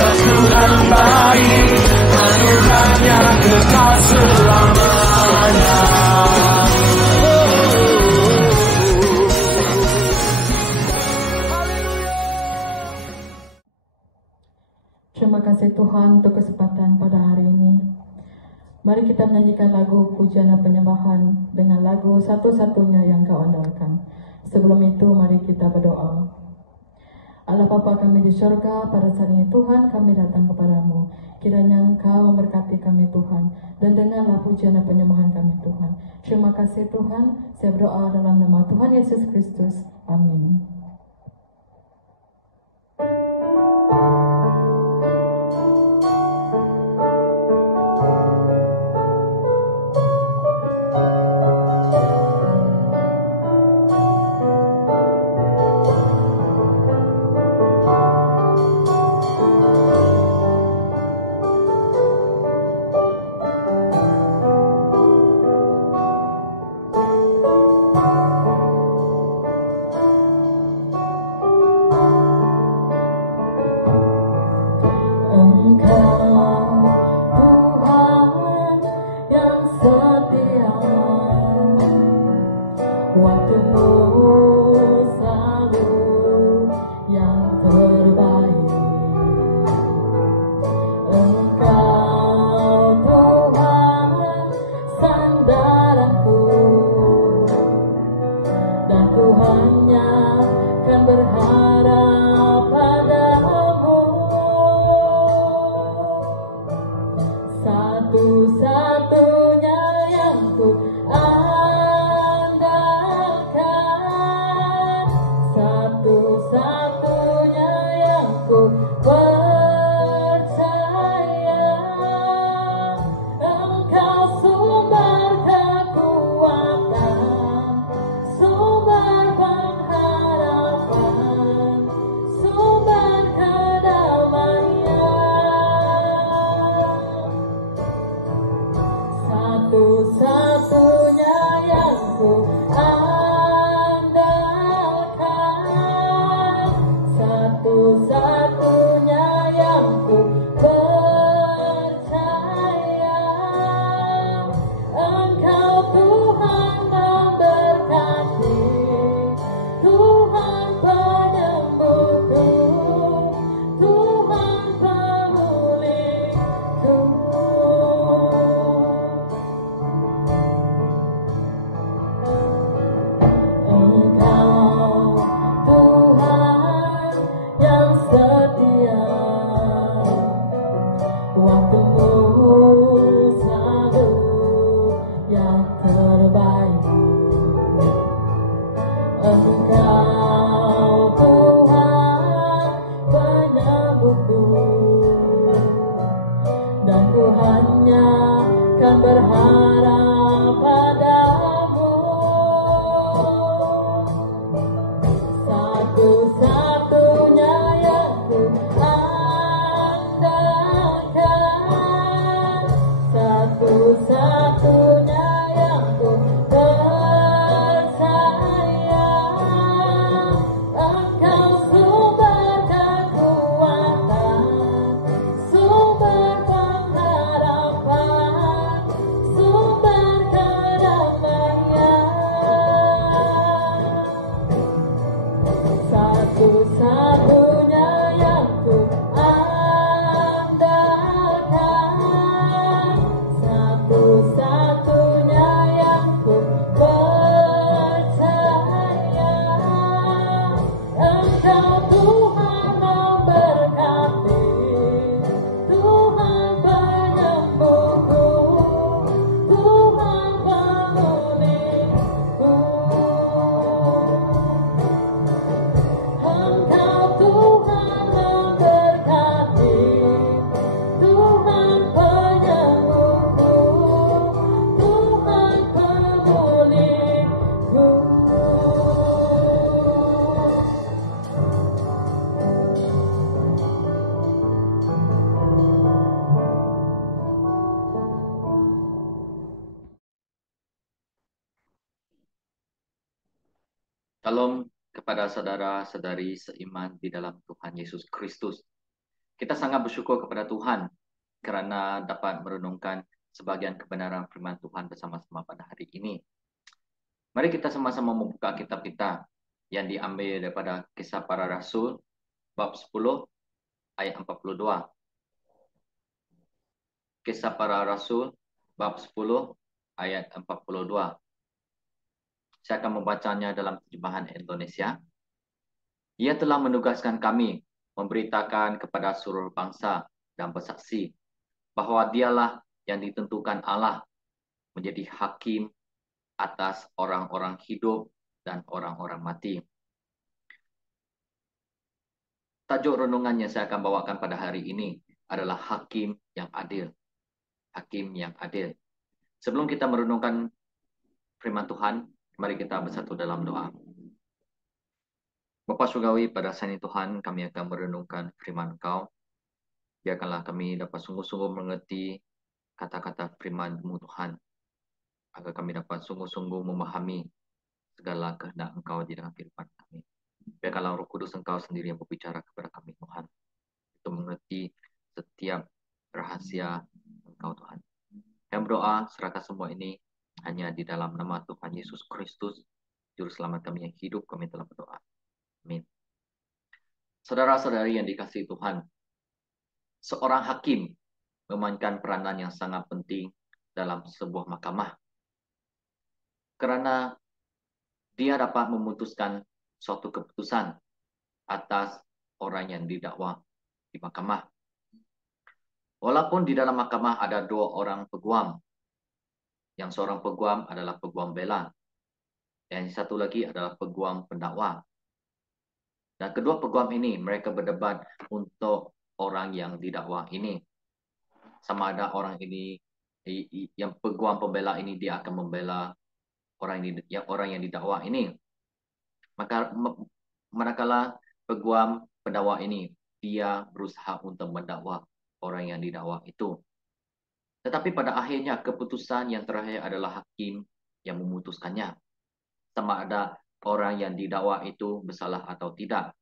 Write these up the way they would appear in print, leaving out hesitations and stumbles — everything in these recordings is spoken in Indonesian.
Tuhan baik, anugerahnya kekal selamanya. Terima kasih Tuhan untuk kesempatan pada hari ini. Mari kita menyanyikan lagu pujian dan penyembahan dengan lagu satu-satunya yang Kau andalkan. Sebelum itu mari kita berdoa. Allah Bapa kami di surga, pada saat ini Tuhan kami datang kepadamu. Kiranya Engkau memberkati kami Tuhan, dan dengarlah pujian dan penyembahan kami Tuhan. Terima kasih Tuhan, saya berdoa dalam nama Tuhan Yesus Kristus. Amin. Shalom kepada saudara-saudari seiman di dalam Tuhan Yesus Kristus. Kita sangat bersyukur kepada Tuhan kerana dapat merenungkan sebagian kebenaran firman Tuhan bersama-sama pada hari ini. Mari kita sama-sama membuka kitab kita yang diambil daripada Kisah Para Rasul bab 10 ayat 42. Kisah Para Rasul bab 10 ayat 42. Saya akan membacanya dalam terjemahan Indonesia. Ia telah menugaskan kami memberitakan kepada seluruh bangsa dan bersaksi bahwa dialah yang ditentukan Allah menjadi hakim atas orang-orang hidup dan orang-orang mati. Tajuk renungan yang saya akan bawakan pada hari ini adalah hakim yang adil. Hakim yang adil. Sebelum kita merenungkan firman Tuhan, mari kita bersatu dalam doa. Bapa surgawi, pada saat ini Tuhan, kami akan merenungkan firman Engkau. Biarkanlah kami dapat sungguh-sungguh mengerti kata-kata firman-Mu Tuhan, agar kami dapat sungguh-sungguh memahami segala kehendak Engkau di dalam kehidupan kami. Biarkanlah Roh Kudus Engkau sendiri yang berbicara kepada kami Tuhan, untuk mengerti setiap rahasia Engkau Tuhan. Yang berdoa, serahkan semua ini hanya di dalam nama Tuhan Yesus Kristus, Juru Selamat kami yang hidup, kami telah berdoa. Amin. Saudara-saudari yang dikasihi Tuhan, seorang hakim memainkan peranan yang sangat penting dalam sebuah mahkamah, kerana dia dapat memutuskan suatu keputusan atas orang yang didakwa di mahkamah. Walaupun di dalam mahkamah ada dua orang peguam, yang seorang peguam adalah peguam bela, yang satu lagi adalah peguam pendakwa. Dan kedua peguam ini mereka berdebat untuk orang yang didakwa ini. Sama ada orang ini, yang peguam pembela ini dia akan membela orang yang didakwa ini. Maka manakala peguam pendakwa ini dia berusaha untuk mendakwa orang yang didakwa itu. Tetapi pada akhirnya keputusan yang terakhir adalah hakim yang memutuskannya. Sama ada orang yang didakwa itu bersalah atau tidak.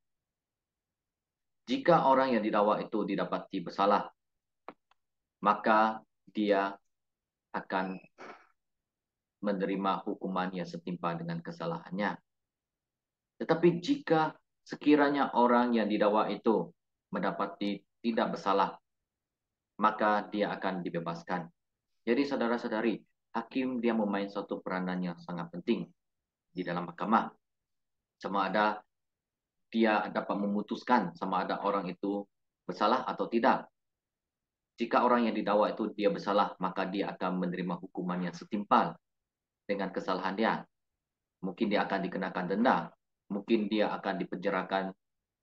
Jika orang yang didakwa itu didapati bersalah, maka dia akan menerima hukuman yang setimpal dengan kesalahannya. Tetapi jika sekiranya orang yang didakwa itu mendapati tidak bersalah, maka dia akan dibebaskan. Jadi saudara-saudari, hakim dia memain suatu peranan yang sangat penting di dalam mahkamah. Sama ada dia dapat memutuskan sama ada orang itu bersalah atau tidak. Jika orang yang didakwa itu dia bersalah, maka dia akan menerima hukuman yang setimpal dengan kesalahan dia. Mungkin dia akan dikenakan denda, mungkin dia akan dipenjarakan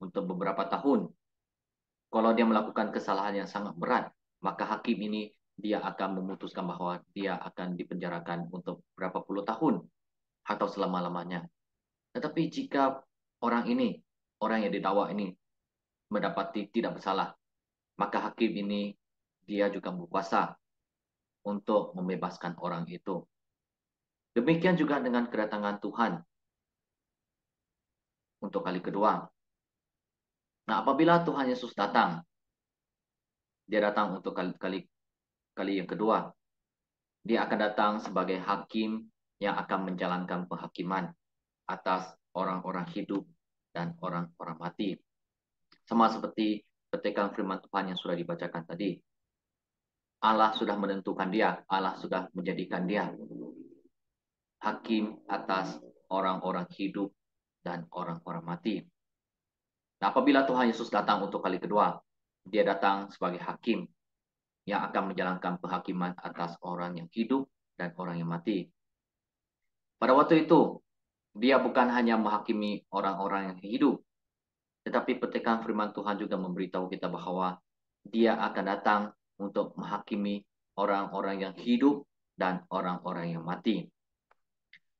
untuk beberapa tahun. Kalau dia melakukan kesalahan yang sangat berat, maka hakim ini dia akan memutuskan bahwa dia akan dipenjarakan untuk berapa puluh tahun atau selama-lamanya. Tetapi jika orang yang didakwa ini mendapati tidak bersalah, maka hakim ini dia juga berkuasa untuk membebaskan orang itu. Demikian juga dengan kedatangan Tuhan untuk kali kedua. Nah, apabila Tuhan Yesus datang, dia datang untuk kali yang kedua. Dia akan datang sebagai hakim yang akan menjalankan penghakiman atas orang-orang hidup dan orang-orang mati. Sama seperti petikan firman Tuhan yang sudah dibacakan tadi. Allah sudah menentukan dia, Allah sudah menjadikan dia hakim atas orang-orang hidup dan orang-orang mati. Nah, apabila Tuhan Yesus datang untuk kali kedua, dia datang sebagai hakim yang akan menjalankan penghakiman atas orang yang hidup dan orang yang mati. Pada waktu itu, dia bukan hanya menghakimi orang-orang yang hidup, tetapi petikan firman Tuhan juga memberitahu kita bahwa dia akan datang untuk menghakimi orang-orang yang hidup dan orang-orang yang mati.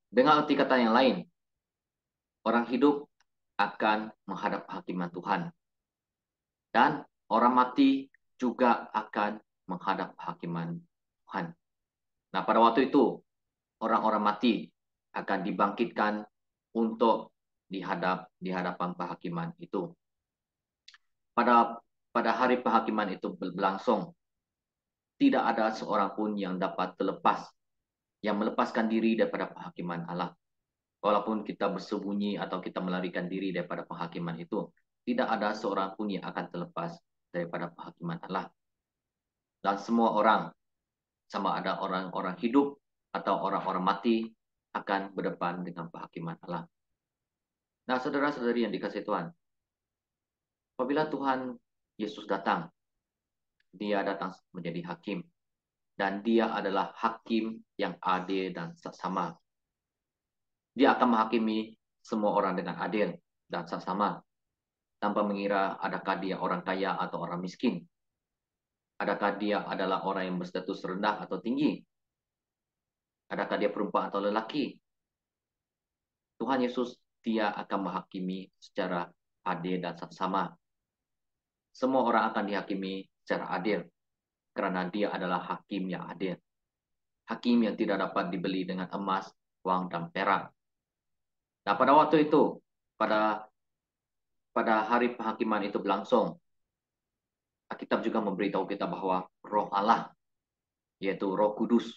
Dengan arti kata yang lain, orang hidup akan menghadap hakiman Tuhan. Dan orang mati juga akan menghadap hakiman Tuhan. Nah, pada waktu itu, orang-orang mati akan dibangkitkan untuk di hadapan penghakiman itu. Pada pada hari penghakiman itu berlangsung, tidak ada seorang pun yang dapat terlepas, yang melepaskan diri daripada penghakiman Allah. Walaupun kita bersembunyi atau kita melarikan diri daripada penghakiman itu, tidak ada seorang pun yang akan terlepas daripada penghakiman Allah. Dan semua orang, sama ada orang-orang hidup atau orang-orang mati, akan berdepan dengan penghakiman Allah. Nah, saudara-saudari yang dikasihi Tuhan, apabila Tuhan Yesus datang, dia datang menjadi hakim. Dan dia adalah hakim yang adil dan saksama. Dia akan menghakimi semua orang dengan adil dan saksama, tanpa mengira adakah dia orang kaya atau orang miskin. Adakah dia adalah orang yang berstatus rendah atau tinggi? Adakah dia perempuan atau lelaki? Tuhan Yesus, dia akan menghakimi secara adil dan saksama. Semua orang akan dihakimi secara adil, karena dia adalah hakim yang adil. Hakim yang tidak dapat dibeli dengan emas, uang, dan perak. Nah, pada waktu itu, pada hari penghakiman itu berlangsung, Alkitab juga memberitahu kita bahwa Roh Allah, yaitu Roh Kudus,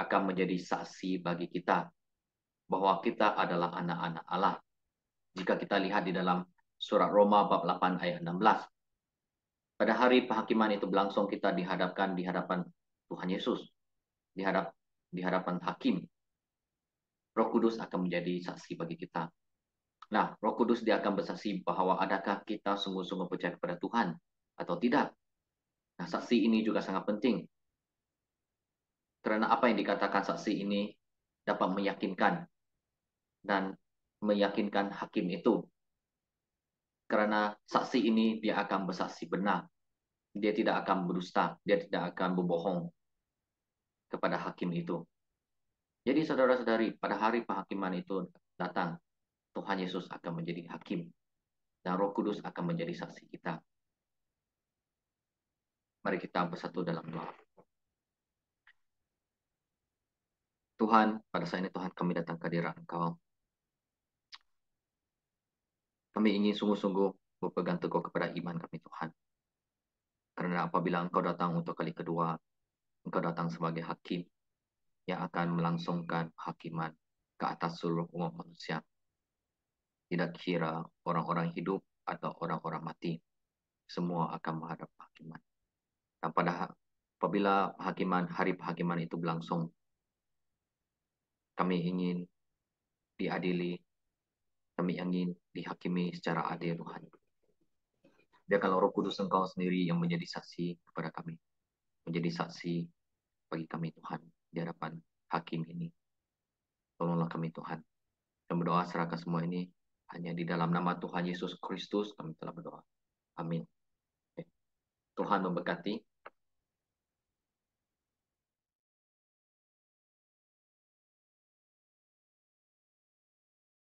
akan menjadi saksi bagi kita bahwa kita adalah anak-anak Allah. Jika kita lihat di dalam surat Roma bab 8 ayat 16. Pada hari penghakiman itu berlangsung, kita dihadapkan di hadapan Tuhan Yesus, di hadapan hakim. Roh Kudus akan menjadi saksi bagi kita. Nah, Roh Kudus dia akan bersaksi bahwa adakah kita sungguh-sungguh percaya kepada Tuhan atau tidak. Nah, saksi ini juga sangat penting. Karena apa yang dikatakan saksi ini dapat meyakinkan dan meyakinkan hakim itu. Karena saksi ini dia akan bersaksi benar. Dia tidak akan berdusta, dia tidak akan berbohong kepada hakim itu. Jadi saudara-saudari, pada hari penghakiman itu datang, Tuhan Yesus akan menjadi hakim. Dan Roh Kudus akan menjadi saksi kita. Mari kita bersatu dalam doa. Tuhan, pada saat ini Tuhan kami datang ke hadirat Engkau. Kami ingin sungguh-sungguh berpegang teguh kepada iman kami Tuhan. Karena apabila Engkau datang untuk kali kedua, Engkau datang sebagai hakim yang akan melangsungkan hakiman ke atas seluruh umat manusia. Tidak kira orang-orang hidup atau orang-orang mati, semua akan menghadap hakiman. Dan apabila hari penghakiman itu berlangsung, kami ingin diadili, kami ingin dihakimi secara adil Tuhan. Biarkanlah Roh Kudus Engkau sendiri yang menjadi saksi kepada kami, menjadi saksi bagi kami Tuhan di hadapan hakim ini. Tolonglah kami Tuhan. Dan berdoa serahkan semua ini hanya di dalam nama Tuhan Yesus Kristus kami telah berdoa. Amin. Tuhan memberkati.